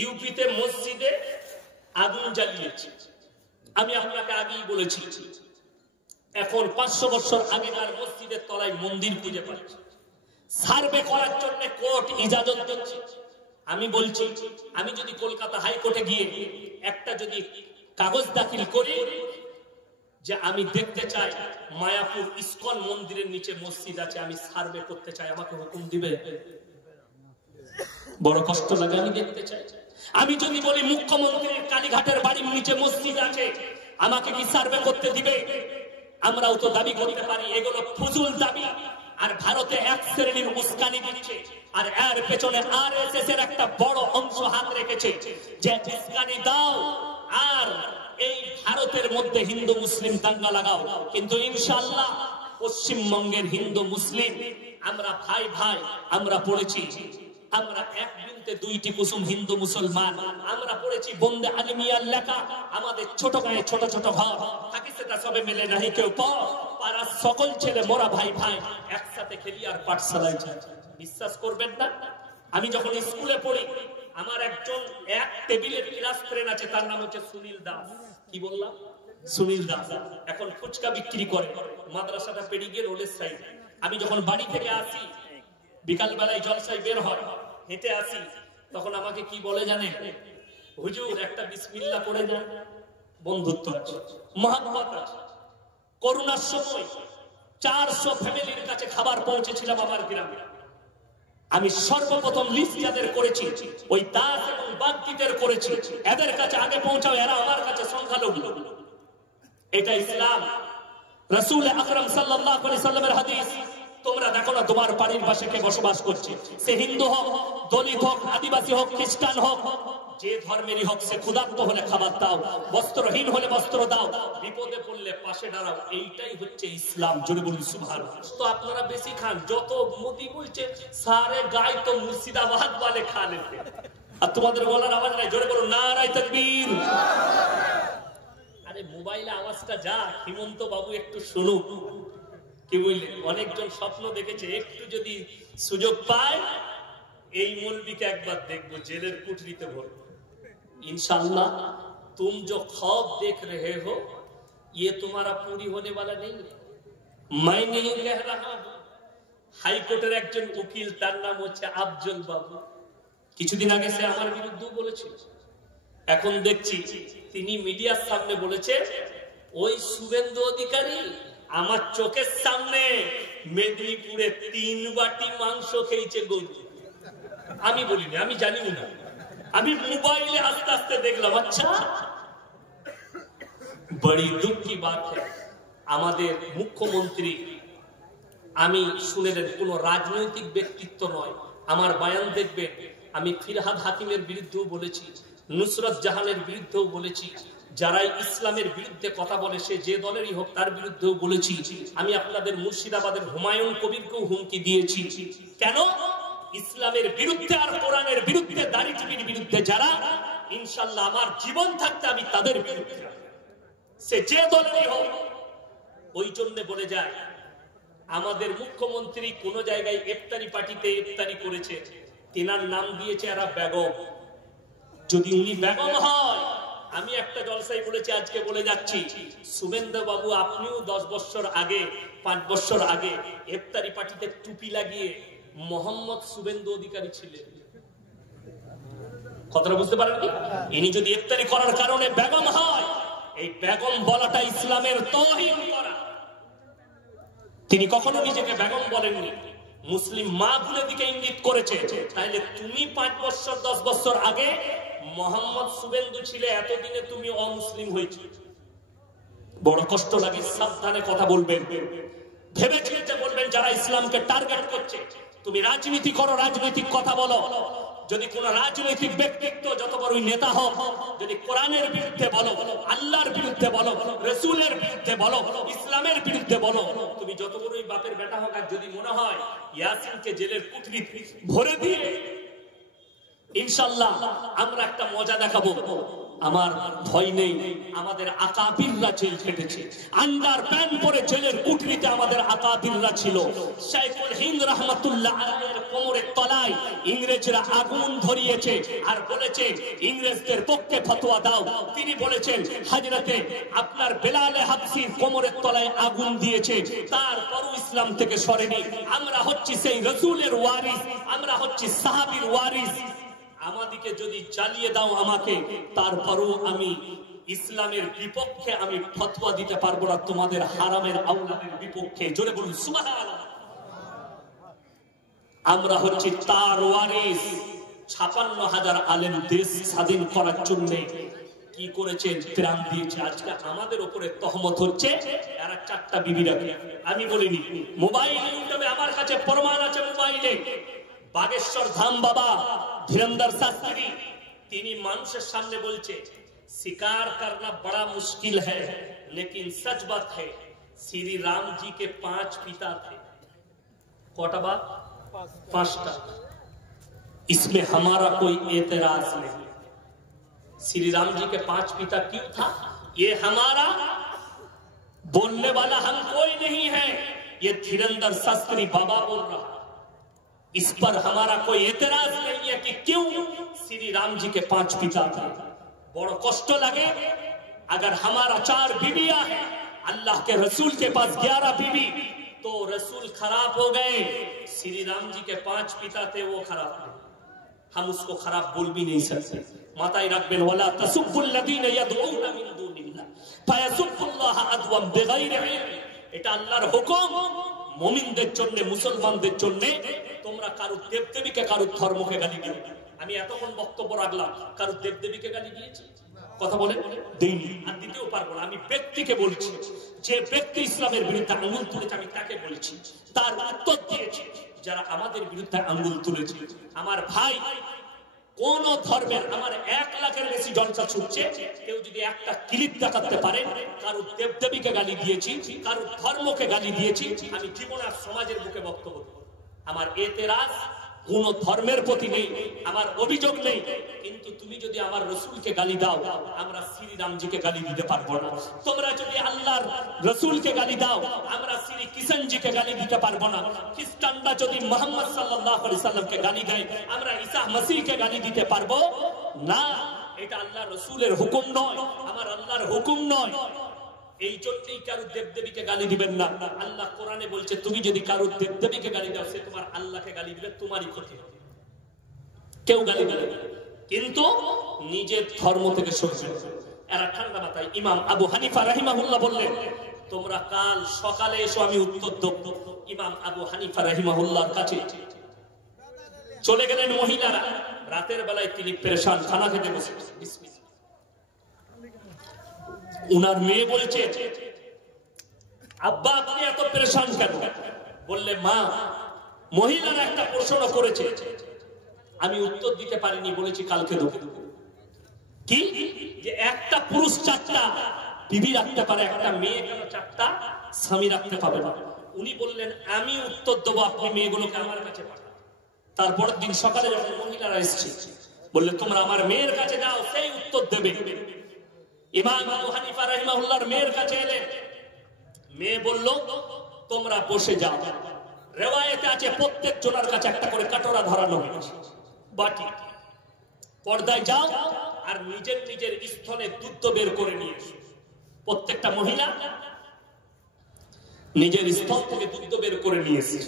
ইউপিতে মসজিদে আগুন জ্বালিয়েছে। আমি আপনাকে আগেই বলেছি, এখন 500 বছর আগেকার মসজিদের তলায় মন্দির খুঁজে পাচ্ছি। সার্ভে করার জন্য কোর্ট ইজাজত দিচ্ছে। আমি বলছি, আমি যদি কলকাতা হাইকোর্টে গিয়ে একটা যদি কাগজ দাখিল করি যে আমি দেখতে চাই মায়াপুর ইস্কন মন্দিরের নিচে মসজিদ আছে, আমি সার্ভে করতে চাই, আমাকে হুকুম দিবে? বড় কষ্ট লাগে, আমি দেখতে চাই। আমি যদি বলি মুখ্যমন্ত্রীর কালীঘাটের বাড়ির নিচে মসজিদ আছে, আমাকে কি সার্ভে করতে দিবে? আমরাও তো দাবি করতে পারি, এগুলো ফুজুল দাবি। আর ভারতে এক শ্রেণীর উস্কানি দিচ্ছে, আর এর পেছনে আরএসএস এর একটা বড় অংশ হাত রেখেছে যে উস্কানি দাও আর এই ভারতের মধ্যে হিন্দু মুসলিম দাঙ্গা লাগাও। কিন্তু ইনশাআল্লাহ পশ্চিমবঙ্গের হিন্দু মুসলিম আমরা ভাই ভাই, আমরা পড়েছি, আমরা এক বিনতে দুইটি কুসুম হিন্দু মুসলমান। আমরা পড়েছি বন্দে আলমিয়ার লেখা, আমাদের ছোট গায়ে ছোট ছোট ঘর থাকি, সেটা সবে মেলে নাহি কেউ পর, পাড়ার সকল ছেলে মোরা ভাই ভাই, একসাথে খেলি আর পাঠশালায় যাই। বিশ্বাস করবেন না, আমি যখন স্কুলে পড়ি, আমার একজন এক টেবিলের ক্লাস ফ্রেন্ড আছে, তার নাম হচ্ছে সুনীল দাস। কি বললাম? সুনীল দাস। এখন ফুচকা বিক্রি করে, মাদ্রাসাটা পেরিয়ে গিয়ে রোডের সাইডে। আমি যখন বাড়ি থেকে আসি, বিকাল বেলায় জলসায় বের হয়, হেঁটে আসি, তখন আমাকে কি বলে জানেন? হুজুর একটা বিসমিল্লাহ করে যান, বন্ধুত্ব আছে, মহব্বত আছে। করোনার সময় 400 ফ্যামিলির কাছে খাবার পৌঁছেছিলাম আমার গ্রামে। আমি সর্বপ্রথম লিস্ট যাদের করেছি ওই দাস এবং বাগদিদের করেছি, এদের কাছে আগে পৌঁছাও, এরা আমার কাছে সংখ্যালঘু। এটা ইসলাম। রাসূল আকরাম সাল্লাল্লাহু আলাইহি সাল্লামের হাদিস, তোমরা দেখো না তোমার বাড়ির পাশে কে বসবাস করছে, সে হিন্দু হোক, দলিত হোক, আদিবাসী হোক, খ্রিস্টান হোক, যে ধর্মেরই হোক, সে ক্ষুধার্ত হলে খাবার দাও, বস্ত্রহীন হলে বস্ত্র দাও, বিপদে পড়লে পাশে দাঁড়াও। এইটাই হচ্ছে ইসলাম। জোরে বলুন সুবহানাল্লাহ। তো আপনারা বেশি খান, যত মোদি বলছে সারে গায় তো মুর্শিদাবাদ वाले खा लेते, আর তোমাদের বলার আওয়াজ নাই। জোরে বলুন নারায়ে তাকবীর। আরে মোবাইলে আওয়াজটা যা, হিমন্ত বাবু একটু শুনুক। কি বললেন? অনেকজন স্বপ্ন দেখেছে একটু যদি সুযোগ পায় এই মৌলবীকে একবার দেখবো, জেলের কুঠরিতে ভরবো। इंशाअल्लाह तुम जो ख्वाब देख रहे हो ये तुम्हारा पूरी होने वाला नहीं है, मैं नहीं कह रहा हूं। হাইকোর্টের একজন উকিল, তার নাম হচ্ছে আফজল বাবু, কিছুদিন আগে সে আমার বিরুদ্ধে বলেছিল। এখন দেখছি তিনি মিডিয়ার সামনে বলেছে, ওই শুভেন্দু অধিকারী আমার চোখের সামনে মেদিনীপুরে 3 বাটি মাংস খেয়েছে গরু। আমি বলিনি, আমি জানিও না, আমি মোবাইলে আস্তে আস্তে দেখলাম। আচ্ছা, বড়ি দুঃখ কি বাত है, আমাদের মুখ্যমন্ত্রী, আমি শুনেলেন, কোন রাজনৈতিক ব্যক্তিত্ব নয়, আমার বয়ান দেখবেন, আমি ফিরহাদ হাকিমের বিরুদ্ধেও বলেছি, নুসরত জাহানের বিরুদ্ধেও বলেছি, যারা ইসলামের বিরুদ্ধে কথা বলে সে যে দলেরই হোক তার বিরুদ্ধেও বলেছি। আমি আপনাদের মুর্শিদাবাদের হুমায়ুন কবিরকেও হুমকি দিয়েছি। কেন? ইসলামের বিরুদ্ধে আর কোরআনের বিরুদ্ধে, দাড়ি টুপির বিরুদ্ধে যারা, ইনশাআল্লাহ আমার জীবন থাকতে আমি তাদের বিরুদ্ধে, সে যে দলেরই হোক। ওই জন্য বলে যায়, আমাদের মুখ্যমন্ত্রী কোন জায়গায় ইফতারি পার্টিতে ইফতারি করেছে, তিনার নাম দিয়েছে এরা বেগম। যদি উনি বেগম হয়, আমি একটা জলসায় বলেছি, আজকে বলে যাচ্ছি, শুভেন্দু বাবু আপনিও 10 বছর আগে, 5 বছর আগে ইফতারি পার্টিতে টুপি লাগিয়ে মোহাম্মদ শুভেন্দু অধিকারী ছিলেন। কথাটা বুঝতে পারেন কি? ইনি যদি ইফতারি করার কারণে বেগম হয়, এই বেগম বলাটা ইসলামের তাওহীদ করা। তিনি কখনো নিজেকে বেগম বলেননি, মুসলিম মাগুলোর দিকে ইঙ্গিত করেছে। তাইলে তুমি 5 বছর 10 বছর আগে মোহাম্মদ শুভেন্দু ছিলে, এতদিনে তুমি অমুসলিম হয়েছে। বড় কষ্ট লাগে। সাবধানে কথা বলবেন, ভেবে চিন্তে বলবেন। যারা ইসলামকে টার্গেট করছে, তুমি রাজনীতি করো, রাজনৈতিক কথা বলো। যদি কোন রাজনৈতিক ব্যক্তিত্ব, যত বড়ই নেতা হোক, যদি কোরআনের বিরুদ্ধে বলো, আল্লাহর বিরুদ্ধে বলো, রাসূলের বিরুদ্ধে বলো, ইসলামের বিরুদ্ধে বলো, তুমি যত বড়ই বাপের বেটা হোক, আর যদি মনে হয় ইয়াসিনকে জেলের কুঠরিতে ভরে দিয়ে, ইনশাআল্লাহ আমরা একটা মজা দেখাবো। আমার ভয় নেই, আমাদের আকাবিররা জেল খেটেছে, আন্ডার প্যান্ট পরে জেলের কুঠরিতে আমাদের আকাবিররা ছিল। শাইখুল হিন্দ রহমাতুল্লাহ আলাইহির কোমরের তলায় ইংরেজরা আগুন ধরিয়েছে আর বলেছে ইংরেজদের পক্ষে ফতোয়া দাও। তিনি বলেছেন হযরতে আপনার বেলালে হাবশির কোমরের তলায় আগুন দিয়েছে, তারপরও ইসলাম থেকে সরেনি। আমরা হচ্ছি সেই রাসূলের ওয়ারিস, আমরা হচ্ছি সাহাবীর ওয়ারিস। আমাদেরকে যদি চালিয়ে দাও আমাকে, তারপরও আমি ইসলামের বিপক্ষে আমি ফতোয়া দিতে পারবো না, তোমাদের হারামের আওলাদের বিপক্ষে। জোরে বলুন সুবহানাল্লাহ। আমরা হচ্ছি তার ওয়ারিস। ৫৬,০০০ আলেম দেশ স্বাধীন করার জন্য কি করেছেন? প্রাণ দিয়েছে। আজকে আমাদের উপরে তহমত হচ্ছে এরা ৪টা বিবি রাখে। আমি বলিনি, মোবাইল ইউটিউবে আমার কাছে প্রমাণ আছে। মোবাইলে বাগেশ্বর ধাম বাবা ধীরেন্দ্র শাস্ত্রী তিনি মানুষের সামনে বলছে शिकार करना बड़ा मुश्किल है लेकिन सच बात है श्री राम जी के 5 पिता थे। कोटा बात 5टा, इसमें हमारा कोई एतराज नहीं। श्री राम जी के 5 पिता क्यों था? ये हमारा बोलने वाला हम कोई नहीं है, ये धीरेंद्र शास्त्री बाबा बोल रहा। इस पर हमारा कोई एतराज नहीं है कि क्यों श्री राम जी के 5 पिता थे। बड़ा कष्ट लगे अगर हमारा 4 बीवियां हैं, अल्लाह के रसूल के पास 11 बीवी, तो रसूल खराब हो गए। श्री राम जी के 5 पिता थे, वो खराब थे, हम उसको खराब बोल भी नहीं सकते। माताए रखबेन वाला तसुब्बुल्लযীনা ইয়াদউনা মিন দুনিল্লাহ ফায়াসুব্বুল্লাহ আদওয়াম বিগাইরি ইলম। এটা আল্লাহর হুকুম মুমিনদের জন্য, মুসলমানদের জন্য। তোমরা কারো দেবদেবীকে, কারো ধর্মকে গালি দিও না। আমি এতক্ষণ বক্তব্য রাখলাম, কারো দেবদেবীকে গালি দিয়েছি? কথা বলে দেইনি, আর দিতেও পারবো না। আমি ব্যক্তিকে বলছি, যে ব্যক্তি ইসলামের বিরুদ্ধে আঙ্গুল তুলেছে আমি তাকে বলছি, তার উত্তর দিয়েছি যারা আমাদের বিরুদ্ধে আঙ্গুল তুলেছে। আমার ভাই কোন ধর্মের, আমার 1 লাখের বেশি জলসা ছুটছে, কেউ যদি একটা ক্লিপ দেখাতে পারে কারো দেবদেবীকে গালি দিয়েছি, কারো ধর্মকে গালি দিয়েছি, আমি জীবনে আর সমাজের মুখে বক্তব্য দেব। আমার এতেরাজ কোন ধর্মের প্রতি নেই, আমার অভিযোগ নেই। কিন্তু তুমি যদি আমার রসুলকে গালি দাও, আমরা শ্রী রামজিকে গালি দিতে পারবো না। তোমরা যদি আল্লাহর রসুলকে গালি দাও, আমরা শ্রী কৃষ্ণজিকে গালি দিতে পারবো না। খ্রিস্টানরা যদি মুহাম্মদ সাল্লাল্লাহু আলাইহি সাল্লামকে গালি দেয়, আমরা ঈসা মসিহকে গালি দিতে পারবো না। এটা আল্লাহর রসুলের হুকুম নয়, আমার আল্লাহর হুকুম নয়। এই জন্যই কারো দেবদেবীকে গালি দিবেন না। আল্লাহ কোরআনে বলছে তুমি যদি কারো দেবদেবীকে গালি দাও, সে তোমার আল্লাহকে গালি দিবে, তোমারই ক্ষতি হবে। কেউ গালি দিবে না, কিন্তু নিজের ধর্ম থেকে সরবে। এরা ঠান্ডা মাথায় ইমাম আবু হানিফা রাহিমাহুল্লাহ বললেন তোমরা কাল সকালে এসো, আমি উত্তর দেব। ইমাম আবু হানিফা রাহিমাহুল্লাহর কাছে চলে গেলেন মহিলারা। রাতের বেলায় তিনি পেরেশান, খানা খেতে বসে। উনার মেয়ে বলছে আব্বা আপনি এত পেরেশান কেন? বললে মা মহিলারা একটা প্রশ্ন করেছে, আমি উত্তর দিতে পারিনি, বলেছি কালকে দেব। কি যে একটা পুরুষ 4টা বিবি রাখতে পারে, একটা মেয়ে কেন 4টা স্বামী রাখতে পাবে না? উনি বললেন আমি উত্তর দেবো, আপনি মেয়েগুলোকে আমার কাছে পাঠান। তারপরের দিন সকালে যখন মহিলারা এসেছে, বললে তোমরা আমার মেয়ের কাছে যাও, সেই উত্তর দেবে। ইমাম আবু হানিফা রাহিমাহুল্লাহর মেয়ের কাছে এলেন। মেয়ে বলল তোমরা বসে যাও। রিওয়ায়েতে আছে প্রত্যেক জনের কাছে একটা করে কাটোরা ধরানো হয়েছে, বাটি। পর্দায় যাও আর নিজের নিজের স্তনে দুধ বের করে নিয়ে এসো। প্রত্যেকটা মহিলা নিজের স্তন থেকে দুধ বের করে নিয়ে এসে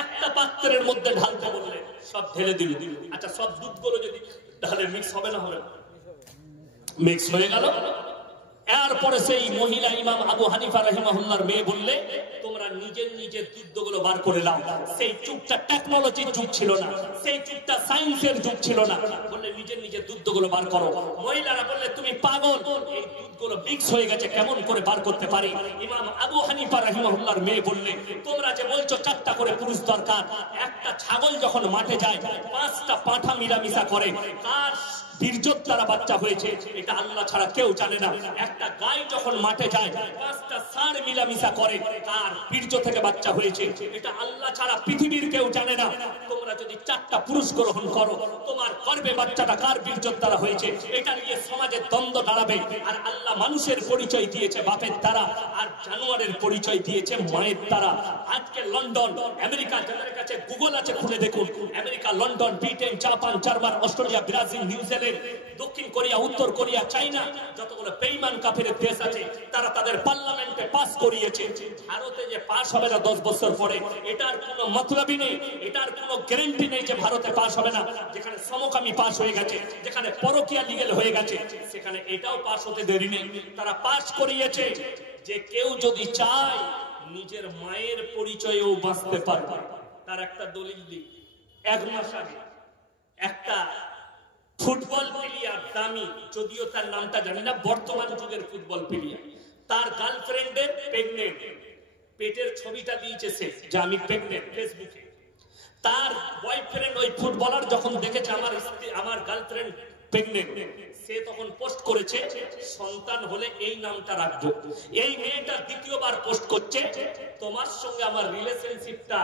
একটা পাত্রের মধ্যে ঢালতে বললে, সব ঢেলে দিল। আচ্ছা সব দুধগুলো যদি ঢালে মিক্স হবে না? হবে না, মিক্স হয়ে গেল। এরপরে সেই মহিলা ইমাম আবু হানিফা রাহিমাহুল্লাহর মেয়ে বললে তোমরা নিজের নিজের দুধগুলো বার করে নাও। সেই যুগটা টেকনোলজির যুগ ছিল না, সেই যুগটা সায়েন্সের যুগ ছিল না। বললে নিজের নিজের দুধগুলো বার করো। মহিলারা বললে তুমি পাগল, এই দুধগুলো মিক্স হয়ে গেছে, কেমন করে বার করতে পারি? ইমাম আবু হানিফা রাহিমাহুল্লাহর মেয়ে বললে তোমরা যে বলছো 4টা করে পুরুষ দরকার, একটা ছাগল যখন মাঠে যায় 5টা পাঁঠা মিলামিশা করে, কার বীর্যর দ্বারা বাচ্চা হয়েছে এটা আল্লাহ ছাড়া কেউ জানে না। একটা গাই যখন মাঠে যায় 5টা ষাঁড় মিলামিশা করে, কার বীর্য থেকে বাচ্চা হয়েছে এটা আল্লাহ ছাড়া পৃথিবীর কেউ জানে না। তোমরা যদি 4টা পুরুষ গ্রহণ করো, তোমার গর্ভে বাচ্চাটা কার বীর্যর দ্বারা হয়েছে এটা নিয়ে সমাজে মাঝে দ্বন্দ্ব দাঁড়াবে। আর আল্লাহ মানুষের পরিচয় দিয়েছে বাপের দ্বারা, আর জানোয়ারের পরিচয় দিয়েছে মায়ের দ্বারা। আজকে লন্ডন, আমেরিকা, যাদের কাছে গুগল আছে খুলে দেখুন, America, London, Britain, Japan, German, Australia, Brazil, New Zealand, দক্ষিণ কোরিয়া, উত্তর কোরিয়া, চাইনা, যতগুলো বেঈমান কাফেরের দেশ আছে তারা তাদের পার্লামেন্টে পাস করিয়েছে। ভারতে যে পাস হবে না 10 বছর পরে, এটার কোনো মতলবই নেই, এটার কোনো গ্যারান্টি নেই যে ভারতে পাস হবে না। যেখানে সমকামী পাস হয়ে গেছে, যেখানে পরকীয়া লিগ্যাল হয়ে গেছে, সেখানে এটাও পাস হতে দেরি নেই। তারা পাস করিয়েছে যে কেউ যদি চায় নিজের মায়ের পরিচয়েও বাঁচতে পারবে। তার একটা দলিল দিই। 1 মাস আগে একটা ফুটবল প্লেয়ার, দামি, যদিও তার নামটা জানি না, বর্তমান যুগের ফুটবল প্লেয়ার, তার গার্লফ্রেন্ডের প্রেগনেন্ট, পেটের ছবিটা দিয়েছে সে যে আমি প্রেগনেন্ট ফেসবুকে। তার বয়ফ্রেন্ড ওই ফুটবলার যখন দেখেছে আমার গার্লফ্রেন্ড প্রেগনেন্ট, সে তখন পোস্ট করেছে সন্তান হলে এই নামটা রাখবো। এই মেয়েটা দ্বিতীয়বার পোস্ট করছে তোমার সঙ্গে আমার রিলেশনশিপটা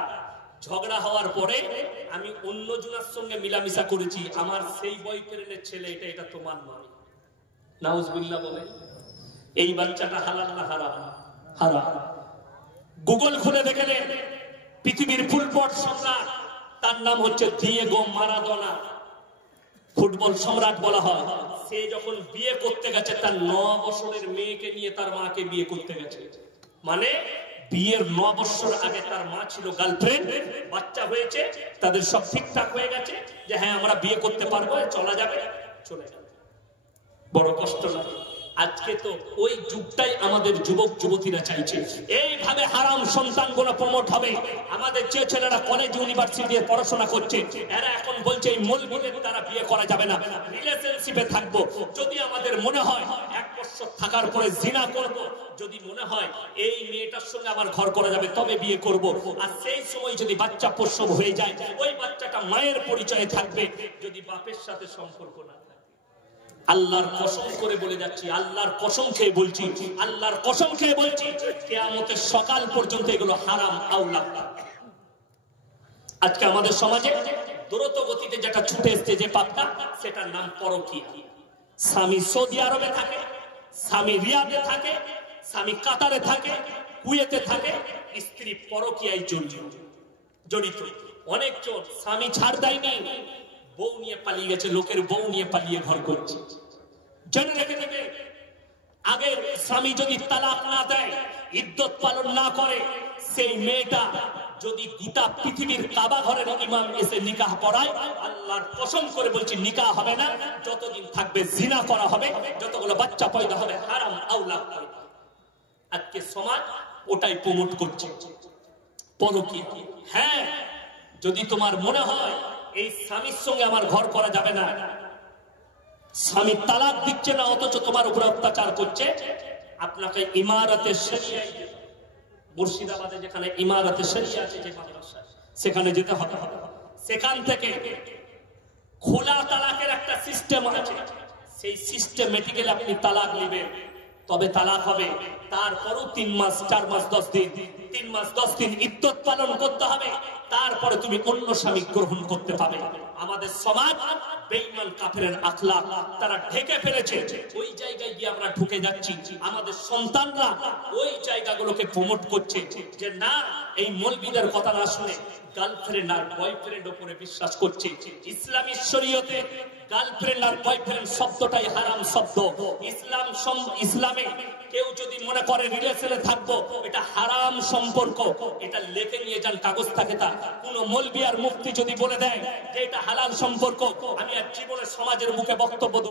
ঝগড়া হওয়ার পরে আমি অন্য জনের সঙ্গে মিলামিশা করেছি, আমার সেই বয়ফ্রেন্ডের ছেলে, এটা তোমার নয়। নাউজুবিল্লাহ বলে। এই বাচ্চাটা হালাল না হারাম? হারাম। গুগল খুলে দেখলেন পৃথিবীর ফুটবল সম্রাট, তার নাম হচ্ছে দিয়েগো মারাদোনা, ফুটবল সম্রাট বলা হয়। সে যখন বিয়ে করতে গেছে তার 9 বছরের মেয়েকে নিয়ে তার মাকে বিয়ে করতে গেছে। মানে বিয়ের 9 বছর আগে তার মা ছিল গার্লফ্রেন্ড, বাচ্চা হয়েছে, তাদের সব ঠিকঠাক হয়ে গেছে যে হ্যাঁ আমরা বিয়ে করতে পারবো, চলা যাবে, চলে যাবে। বড় কষ্ট লাগে। আজকে তো ওই যুগটাই আমাদের যুবক যুবতীরা চাইছে। এইভাবে হারাম সন্তানগুলো প্রমোট হবে। আমাদের যে ছেলেরা কলেজ ইউনিভার্সিটি পড়াশোনা করছে, এরা এখন বলছে এই মৌলবীদের দ্বারা বিয়ে করা যাবে না, রিলেশনশিপে থাকবো। যদি আমাদের মনে হয় 1 বছর থাকার পরে জিনা করব, যদি মনে হয় এই মেয়েটার সঙ্গে আমার ঘর করা যাবে, তবে বিয়ে করব। আর সেই সময় যদি বাচ্চা প্রসব হয়ে যায়, ওই বাচ্চাটা মায়ের পরিচয়ে থাকবে, যদি বাপের সাথে সম্পর্ক না। আল্লাহর কসম করে বলে যাচ্ছি, আল্লাহর কসম খেয়ে বলছি, আল্লাহর কসম খেয়ে বলছি, কিয়ামতের সকাল পর্যন্ত এগুলো হারাম আওলা। আজকে আমাদের সমাজে দ্রুত গতিতে যেটা ছুটে এসছে যে পাপটা, সেটার নাম পরকীয়া। স্বামী সৌদি আরবে থাকে, স্বামী রিয়াদে থাকে, স্বামী কাতারে থাকে, কুয়েতে থাকে, স্ত্রী পরকীয়ায় জড়িত। অনেক চোর স্বামী ছাড় দেয়নি, বউ নিয়ে পালিয়ে গেছে, লোকের বউ নিয়ে পালিয়ে ঘর করছে। জেনে রেখে দেবে, আগের স্বামী যদি তালাক না দেয়, ইদ্যত পালন না করে, সেই মেয়েটা যদি গোটা পৃথিবীর কাবা ঘরের ইমাম এসে নিকাহ পড়ায়, আল্লাহর কসম করে বলছি নিকাহ হবে না। যতদিন থাকবে জিনা করা হবে, যতগুলো বাচ্চা পয়দা হবে হারাম আওলাদ। আজকে সমাজ ওটাই প্রমোট করছে, পরকীয়া। হ্যাঁ, যদি তোমার মনে হয় এই স্বামীর সঙ্গে আমার ঘর করা যাবে না, স্বামী তালাক দিচ্ছে না অথচ তোমার উপরে অত্যাচার করছে, আপনাকে ইমারতে শরিয়া, মুর্শিদাবাদে যেখানে ইমারতে শরিয়া আছে যে মাদ্রাসা, সেখানে যেতে হবে। সেখান থেকে খোলা তালাকের একটা সিস্টেম আছে, সেই সিস্টেমেটিক্যালি আপনি তালাক নেবেন, তবে তালাক হবে। তারপরও 3 মাস 4 মাস 10 দিন, 3 মাস 10 দিন ইদ্যত পালন করতে হবে, তারপরে তুমি অন্য স্বামী গ্রহণ করতে পাবে। আমাদের সমাজ বেঈমান কাফেরের আখলাক তারা ঢেকে ফেলেছে, ওই জায়গায় গিয়ে আমরা ঢুকে যাচ্ছি। আমাদের সন্তানরা ওই জায়গাগুলোকে প্রমোট করছে যে না, এই মৌলবীদের কথা না শুনে গার্লফ্রেন্ড আর বয়ফ্রেন্ড উপরে বিশ্বাস করছে। ইসলামী শরীয়তে গার্লফ্রেন্ড আর বয়ফ্রেন্ড শব্দটাই হারাম শব্দ। ইসলামে কেউ যদি মনে করে রিলেশনে থাকবো, এটা হারাম সম্পর্ক, এটা লিখে নিয়ে যান কাগজ থাকে। তা কোন মৌলবি আর মুফতি যদি বলে দেয় যে এটা হালাল সম্পর্ক, আমি আর জীবনে সমাজের মুখে বক্তব্য